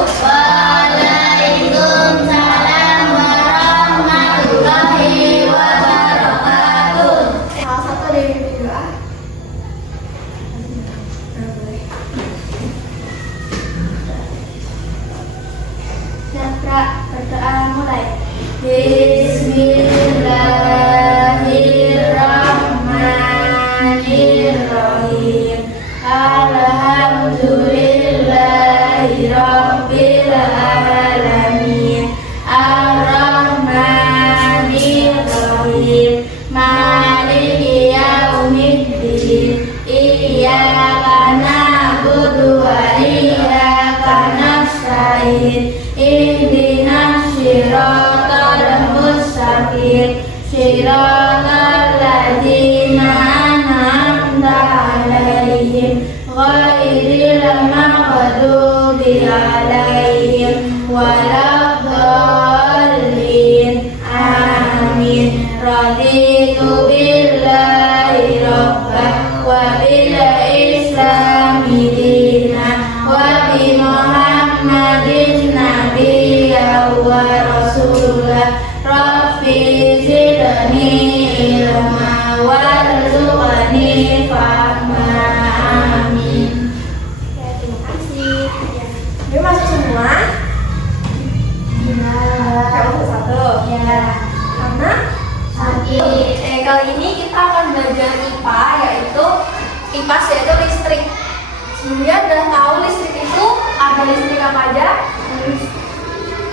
Waalaikumsalam warahmatullahi wabarakatuh. Salah satu dari doa. Berdoa mulai. Bismillahirrahmanirrahim. Alhamdulillahirabbil alamin. Arrahmanirrahim. Maliki yaumiddin. Iyyaka na'budu wa iyyaka nasta'in. Ihdinas siratal mustaqim. Siratal ladzina an'amta 'alaihim ghairil maghdubi 'alaihim waladdallin. Amin. Raditu billahi rabbah wa bil islami dinan wa bi Muhammadin nabiyyan wa rasulah. Rabbi zidni ilma warzuqni fahma. Amin. Ya, terima kasih. Ini masuk semua? Ya. Kamu satu? Ya. Karena kali ini kita akan belajar IPA, yaitu IPAS, yaitu listrik. Sebelumnya udah tahu listrik itu ada listrik apa aja?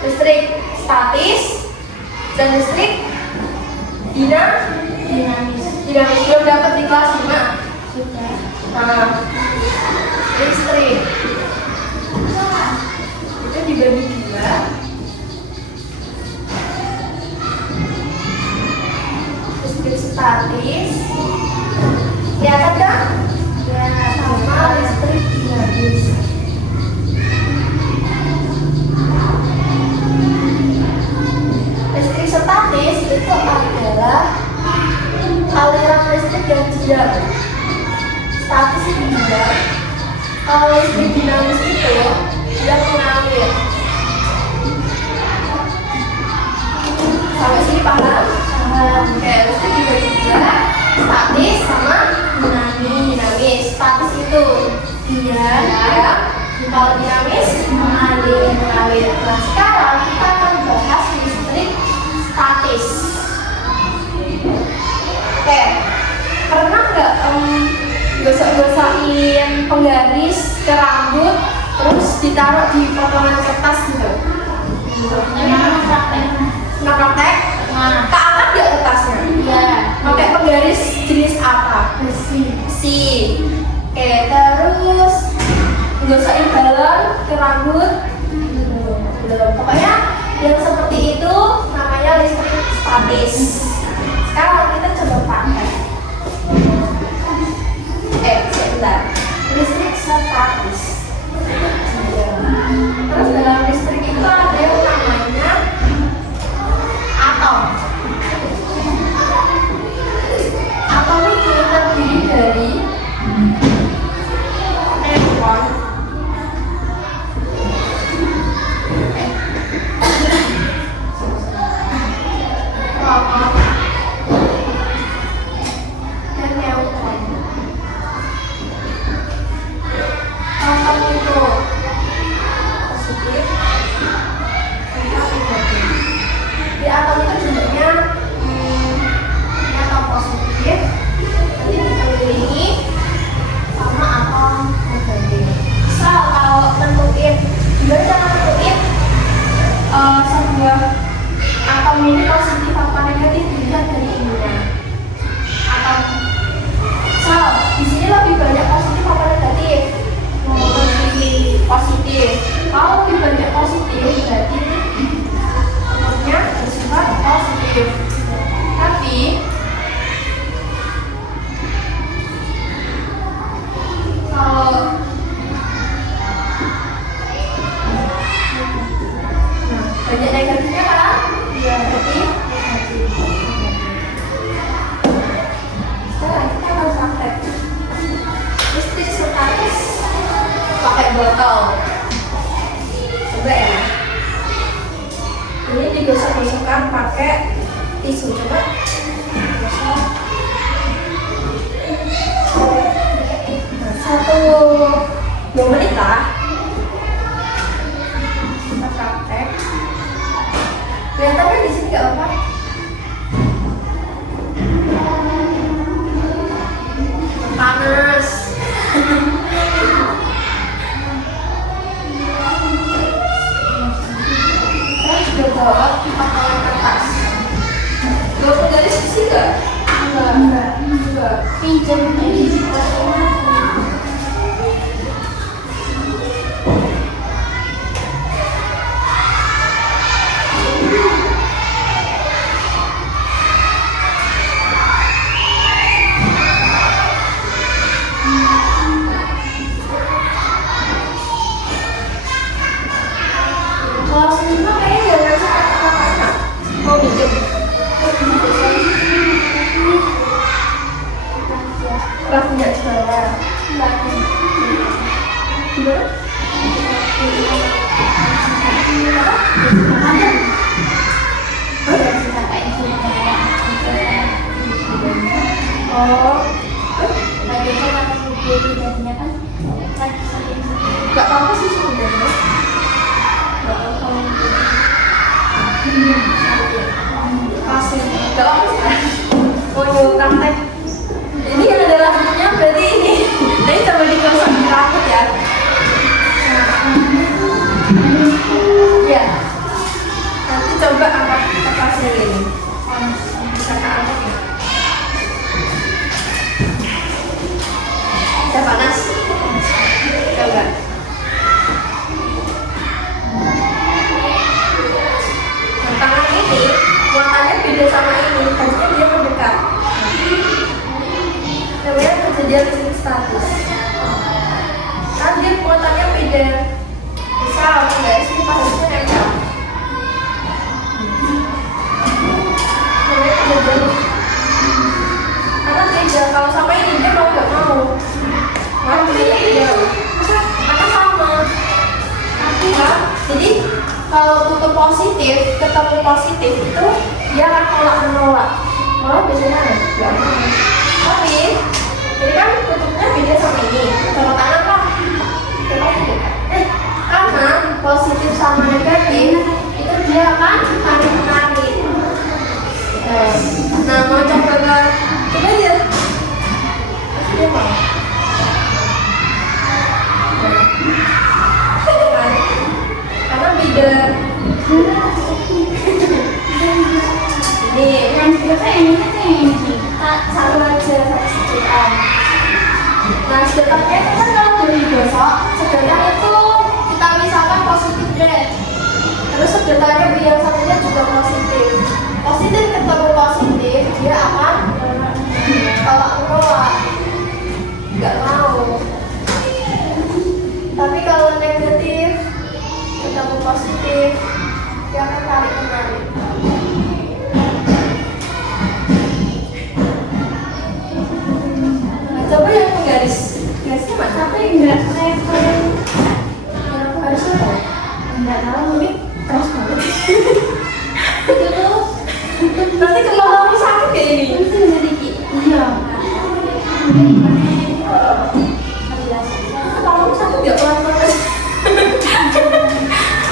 Listrik statis dan listrik dinamis. Belum dapat di kelas 5? Sudah. Nah, listrik itu dibagi dua. Listrik statis, ya kan? Ya, sama listrik dinamis. Listrik statis itu adalah aliran listrik yang tidak statis juga. Kalau listrik dinamis itu dia mengalir. Sampai sini paham? Oke, listrik dibagi dua, statis sama dinamis. Statis itu dia kalau dinamis mengalir. Nah, sekarang kita akan bahas listrik statis. Oke, pernah nggak gosok-gosokin penggaris ke rambut terus ditaruh di potongan kertas gitu? Pernah praktek? Keangkat nggak kertasnya? Iya. Pakai penggaris jenis apa? Besi. Oke, terus gosokin balon ke rambut? Belum. Pokoknya yang seperti itu namanya listrik statis. Sekarang kita coba pakai. Sebentar. Listrik statis. Terus dalam listrik itu ada yang namanya atom. Atom itu terdiri dari elektron, proton, dan neutron. Proton itu positif, digosok-gosokkan pakai tisu. Coba gosok. Nah, 1-2 menit lah. Kita praktek. Kelihatan kan di sini nggak apa? Panas. Saya juga bawa pakai kertas. Gak mau dari sisi nggak? Enggak. Pinjam ini. Kalau semua kayaknya jangan kakak-kakak mau minjem. Gak punya suara. Gimana? Oh, gak apa-apa sih sebenarnya. Pasir, gak apa sih. Oh, yuk praktek. Ini yang ada lagunya berarti ini. Jadi coba digosok rambut ya. Ya. Nanti coba angkat kertasnya ini. Bisa angkat ya. Udah panas. Coba. Tangan ini muatannya beda sama ini, harusnya dia mendekat. Namanya kejadian listrik statis. Kan dia muatannya beda. Misal, guys, ini harusnya nempel. Namanya kejadian. Karena beda, kalau sama ini dia mau nggak mau. Tapi beda. Karena sama. Nah, jadi kalau tutup positif, ketemu positif itu dia akan menolak. Malah biasanya enggak mau. Tapi ini kan tutupnya beda sama ini. Sama tangan lah. Coba beda. Karena positif sama negatif itu dia akan saling menarik. Nah, mau coba aja. Dia mau. Karena beda. Ini yang biasa ini satu aja satu sedotan. Nah, sedotannya itu kan kalau udah digosok, sedotan itu kita misalkan positif deh. Terus sedotannya yang satunya juga positif. Positif ketemu positif, dia akan tolak-menolak, nggak mau. Tapi kalau negatif ketemu positif, dia akan tarik menarik. Nah, coba yang menggaris, garisnya mana? Tapi enggak saya yang garisnya apa? Enggak tahu, ini keras banget. Itu tuh. Berarti kalau kamu sakit kayak ini? Itu sedikit. Iya. Kalau kamu sakit nggak pelan-pelan?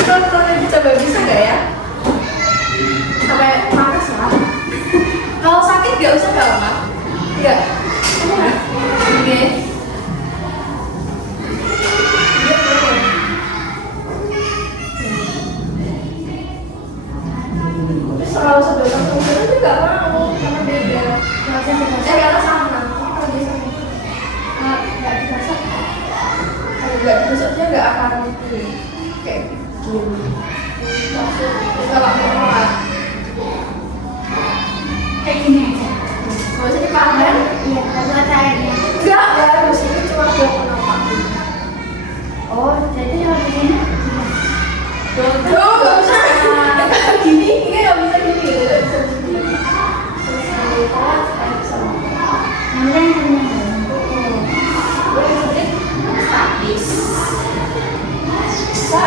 Pelan-pelan coba bisa nggak ya? Sampai panas lah. Kalau sakit nggak usah nggak apa? Nggak. Oke. Terus kalau sedotan itu juga mau karena beda. Karena sama. Kalau dia sama. Nggak digosok. Kalau nggak digosoknya nggak akan kayak gitu. Maksud kalau menolak kayak gini aja. Mau jadi pamer? Iya, karena cairnya. Enggak, harus ini cuma buat penopang. Oh, jadi cuma begini? Tuh, nggak usah. Gini, ini nggak bisa gini. Nggak bisa gini. Statis. Bisa.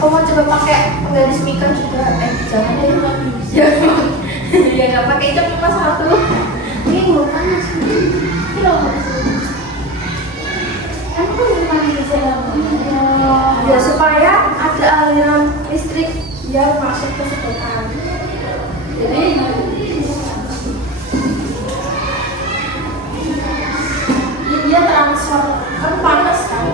Aku mau coba pakai penggaris mika juga. Jangan deh. Ya nggak pakai itu cuma satu. Ini belum panas. Ini loh. Aku kan belum panas di dalam. Ya supaya ada aliran listrik biar masuk ke sedotan. Jadi dia transfer kan panas kan.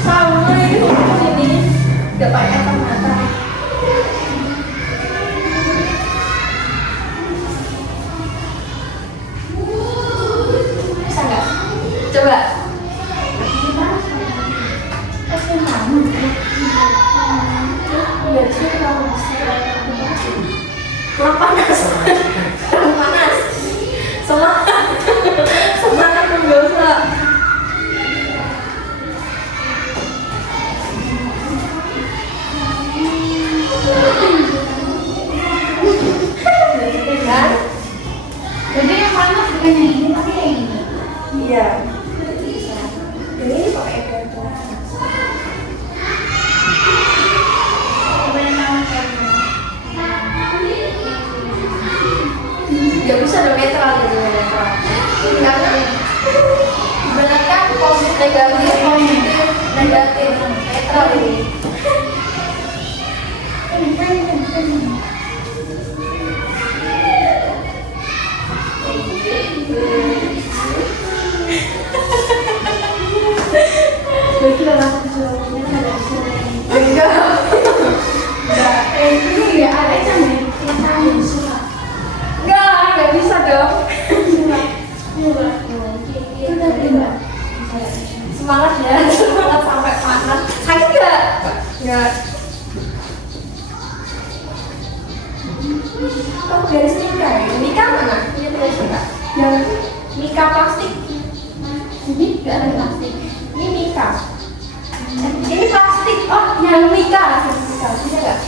Sama ini nggak pakai kacamata. Bisa nggak? Coba. Kurang panas. Kurang panas. Semangat mendosa. Kan? Jadi yang panas bukan yang ini tapi yang ini. Iya. Jadi ini pakai ekor. Gak bisa ada netral jadi netral. Karena sebenarnya positif negatif netral ini. Enggak bisa dong. Semangat ya, semangat sampai panas. Sakit nggak? Nggak. Oh, garis mika ya? Mika mana? Ini garis mika. Yang mika plastik. Ini nggak ada plastik. Ini mika. Ini plastik. Oh, yang mika. Bisa nggak?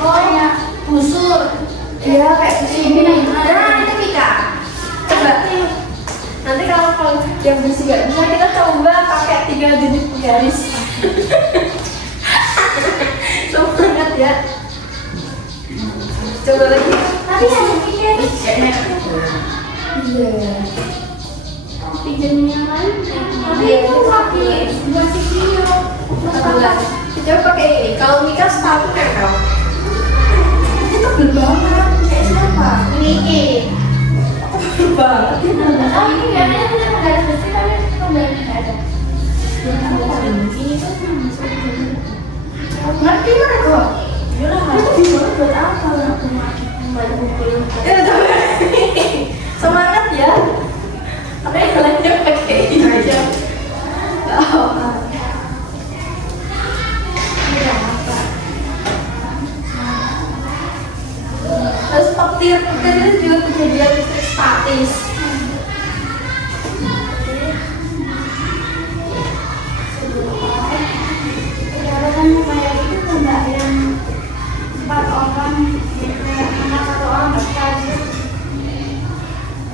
Oh ya busur. Iya, kayak Ini yang mana? Nah, itu mika. Coba. Nanti kalau yang bersih nggak bisa, kita coba pakai 3 jenis garis. Semangat ya. Coba lagi. Tapi yang ini Iya. pinjam yang lain. Tapi itu kaki masih video. Coba. Coba pakai ini. Kalau Mika sepatu nempel. Itu tebel banget. Kayak siapa? Ini. Tebel banget. Oh ini kayaknya punya garis bersih tapi pembayaran nggak ada. Ini tuh Ngerti mana kok? Yalah, itu buat apa? Aku mau kumpul. Ya coba. Semangat ya. Tapi yang lainnya pakai ini aja. Gak apa. Terus petir-petir itu juga kejadian listrik statis. Kan kayak itu enggak yang 4 orang kayak anak 1 orang nggak bisa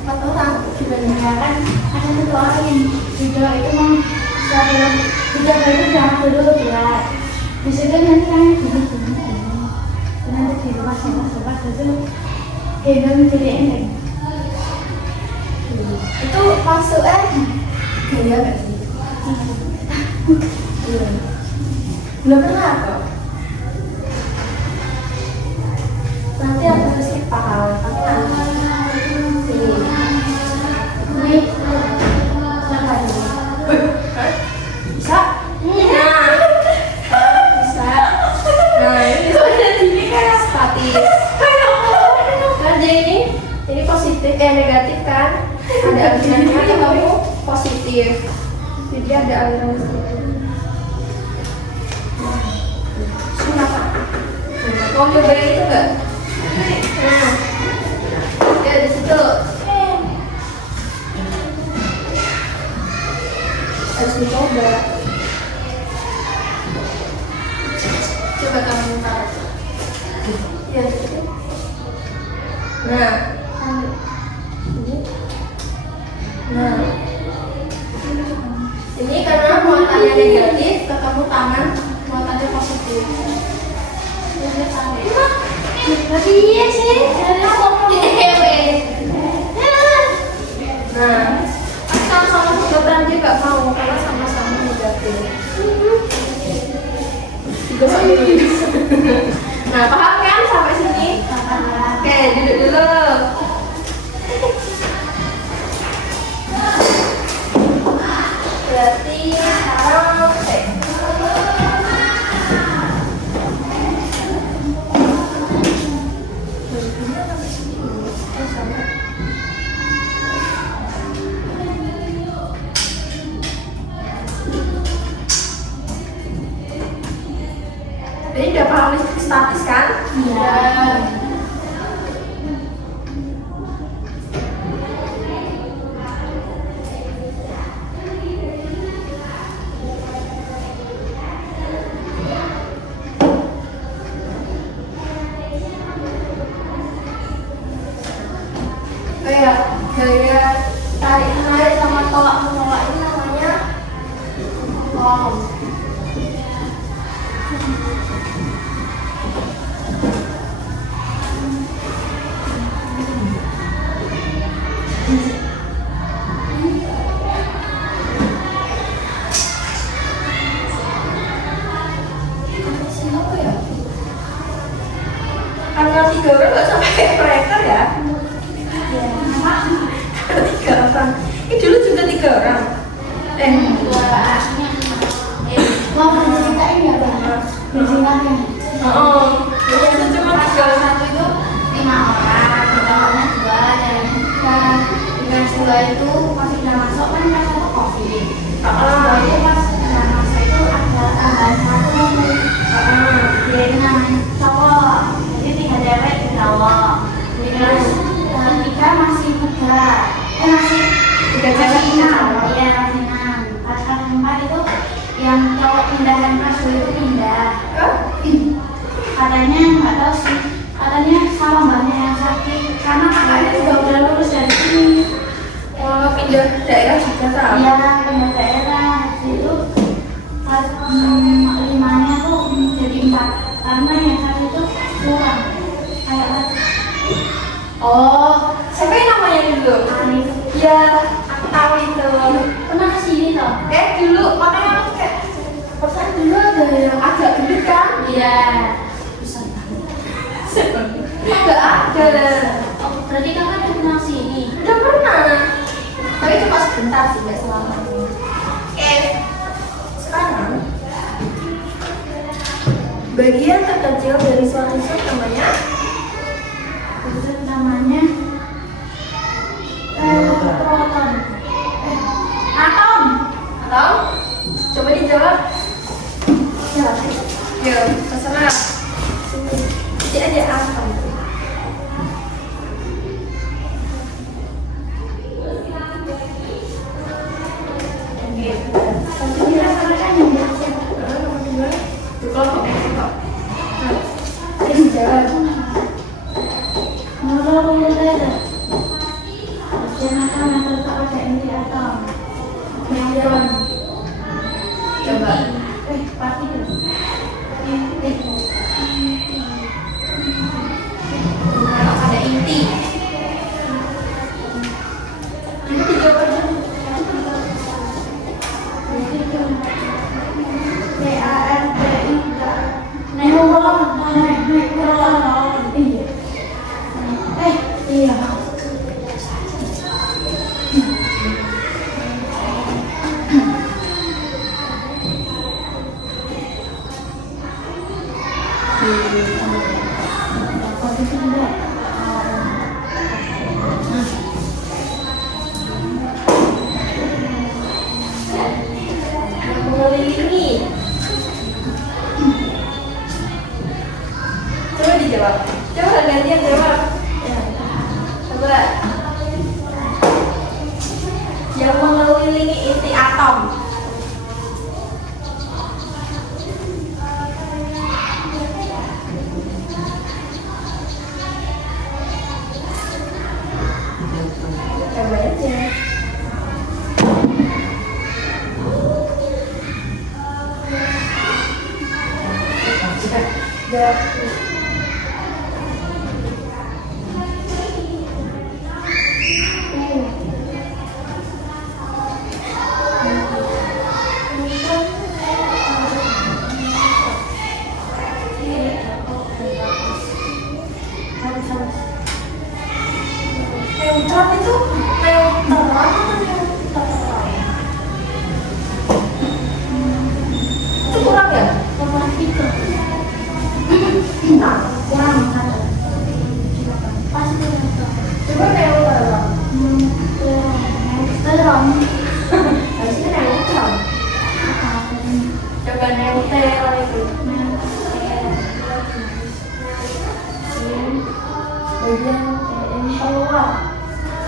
4 orang sebenarnya kan ada 1 orang yang juga itu mau saya dijaga itu jangan dulu berat disitu nanti kan duduk nanti di rumah sobat itu kayak menjadi enak Itu masuknya gaya gak sih? Iya. Belum pernah kok. Nanti aku skip pakal. Sini. ini Bisa? Nah. Bisa. Nah, ini soalnya sini kayak statis. Nah, jadi ini positif negatif kan? Ada alirannya atau kamu positif. Jadi ada aliran seperti itu. Kenapa? Mau coba yang itu enggak? Nah. Ya di situ. Harus dicoba. Coba kamu taruh. Ya. Nah. Nah. Ini karena muatannya negatif, kamu tangan muatannya positif. Tapi iya sih, ada ngomong Nah, sama-sama juga dia nggak mau karena sama-sama negatif. Nah, paham kan sampai sini? Oke, duduk dulu. Berarti sekarang Jadi udah paham listrik statis kan? Iya. Oh ya, gaya tarik menarik sama tolak menolak ini namanya karena 3 orang nggak sampai proyektor ya? Tiga orang. Ini dulu juga 3 orang. Mau ceritain ya bang? Ceritanya. Oh, itu cuma 3 orang. Satu itu 5 orang, orangnya 2 dan dengan 2 itu pas sudah masuk kan pas itu COVID. Pas 2 itu pas sudah masuk itu ada tambahan 1 dia itu namanya cowok, jadi 3 cewek 3 cowok. Terus 3 masih muda, masih 3 cewek 6, iya masih 6. Pas kelas 4 itu yang cowok pindahan kelas 2 itu pindah. Katanya nggak tahu sih, katanya sama mbaknya yang sakit karena kakaknya juga udah lulus dari sini. Oh, pindah daerah juga sama? Iya, pindah daerah. Itu pas 5-nya tuh jadi 4 karena yang satu itu kurang kayak Oh, siapa yang namanya dulu? Alif. Ya, aku tahu itu. Pernah kesini toh? Dulu, makanya aku kayak perasaan dulu ada yang agak gede kan? Iya. Enggak ada. Oh, berarti kakak udah pernah sini? Udah pernah. Tapi cuma sebentar sih, nggak selama. Sekarang bagian terkecil dari suatu zat namanya Itu namanya proton. Atom. atau coba dijawab. Jawab. Yuk, terserah. Jadi aja atom. Ada inti. Iya. Ya. Neutral itu neutral atau neutral? Itu kurang ya? Kurang itu. Nah, Kurang ada. Pas itu. coba neutral. Terang. Harusnya neutral. Coba neutral itu. Bagian keluar.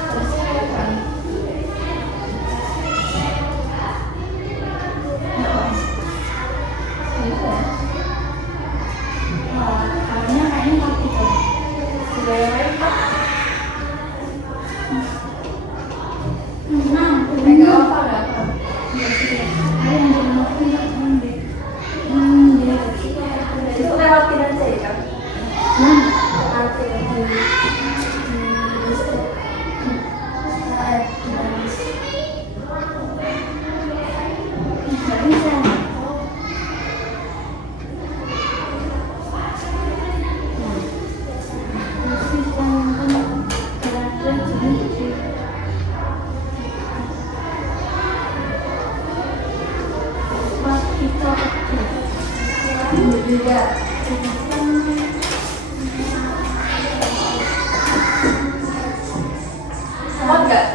Harusnya neutral. Kayaknya mati tuh. Nah, Mega apa nggak? ada yang dimakan deh. Itu lewatin aja ya kan? Nah, Nanti nggak bisa. juga. Sama nggak?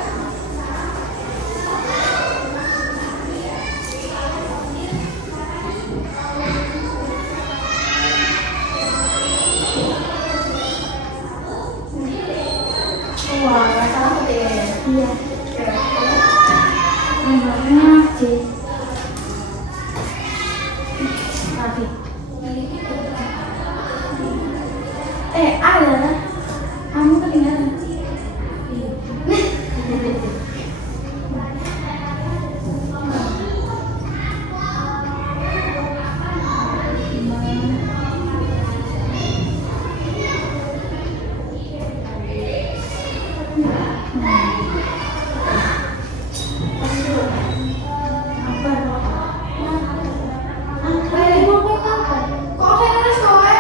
Wah, nggak salah sepertinya. Iya, Oke. nomornya C. Lagi. Ada. Kamu ketinggalan. Kok saya nulis kowe?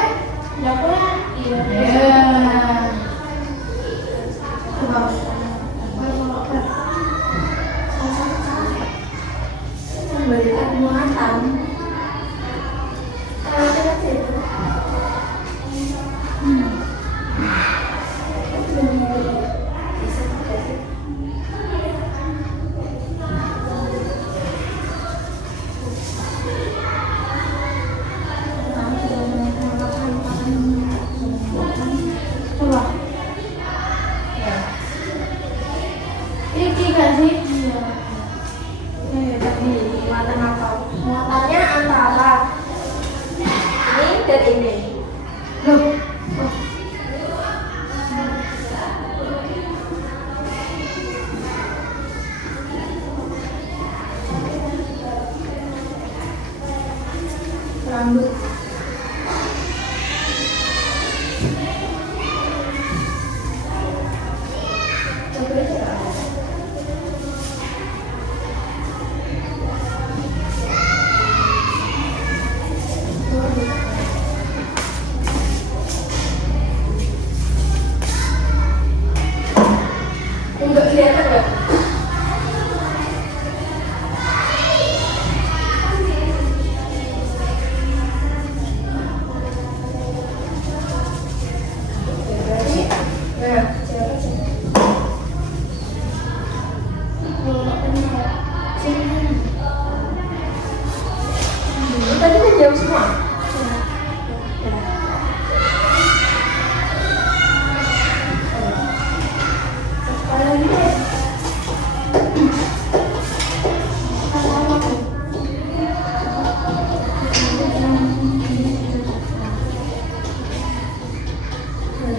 Memberikan muatan. Coba. Ini tiga sih. Tadi muatan apa? Muatannya antara ini dan ini. Loh. Rambut. Coba aja. Enggak kelihatan nggak? Tadi kan jauh semua. Sekali lagi deh.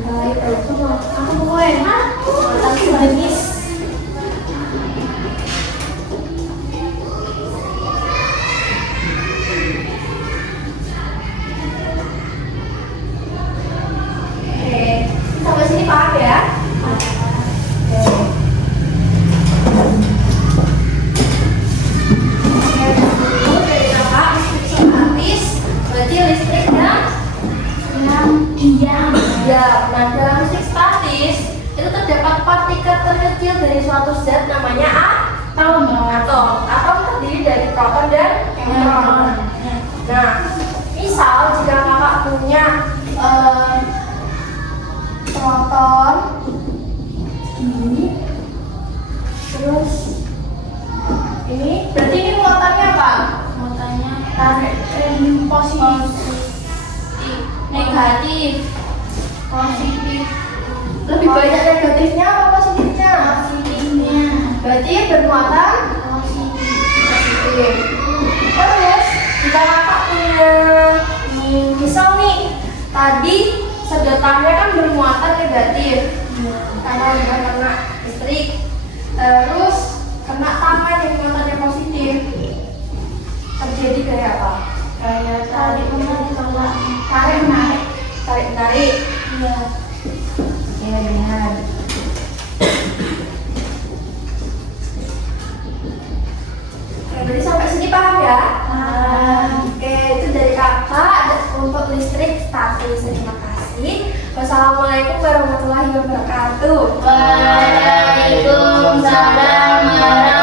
Baik, aku mau enak. Tapi manis. terkecil dari suatu zat namanya Tahu dong. atom. Atom terdiri dari proton dan neutron. Nah, misal jika kakak punya proton ini, terus ini, berarti ini muatannya apa? Muatannya Tarik positif. negatif. Positif. Lebih banyak negatifnya apa positifnya? Positifnya. Berarti bermuatan Positif. positif. Terus jika kakak punya misal nih, tadi sedotannya kan bermuatan negatif karena udah kena listrik. Terus kena tangan yang muatannya positif, terjadi kayak apa? Kayak tarik menarik tolak. Tarik menarik, tarik menarik. Iya. Ya benar. Oke, berarti sampai sini paham ya? Oke, itu dari kakak untuk listrik statis. Terima kasih. Wassalamualaikum warahmatullahi wabarakatuh. Waalaikumsalam warahmatullahi